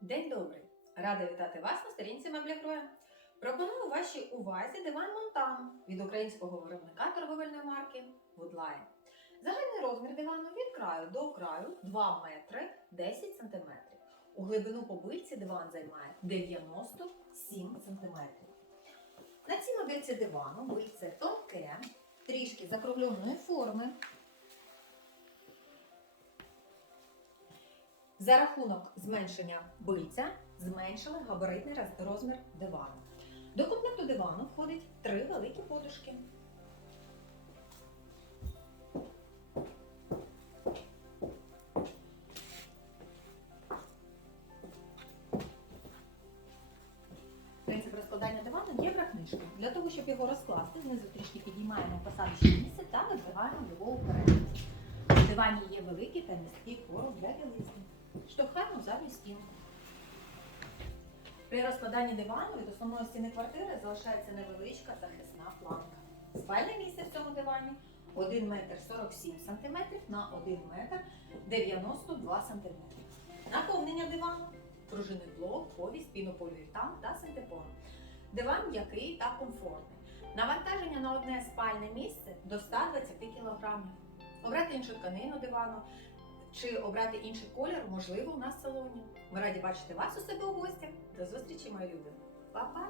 День добрий! Рада вітати вас на сторінці Меблякроя. Пропоную вашій увазі диван Монтан від українського виробника торговельної марки Woodline. Загальний розмір дивану від краю до краю 2 метри 10 см. У глибину побильці диван займає 97 см. На цій модельці дивану бильце тонке, трішки закругленої форми. За рахунок зменшення бильця зменшили габаритний розмір дивану. До комплекту дивану входить три великі подушки. Принцип розкладання дивану є книжки. Для того, щоб його розкласти, знизу трішки підіймаємо посадочне місце та видвигаємо його уперед. У дивані є великий та міський При розкладанні дивану від основної стіни квартири залишається невеличка захисна планка. Спальне місце в цьому дивані 1 метр 47 см на 1 метр 92 см. Наповнення дивану пружинний блок, повість, пінополіуретан та синтепон. Диван м'який та комфортний. Навантаження на одне спальне місце до 120 кг. Обрати іншу тканину дивану чи обрати інший колір можливо у нас в салоні. Ми раді бачити вас у себе у гостях зустрічі, моя люба. Па-па!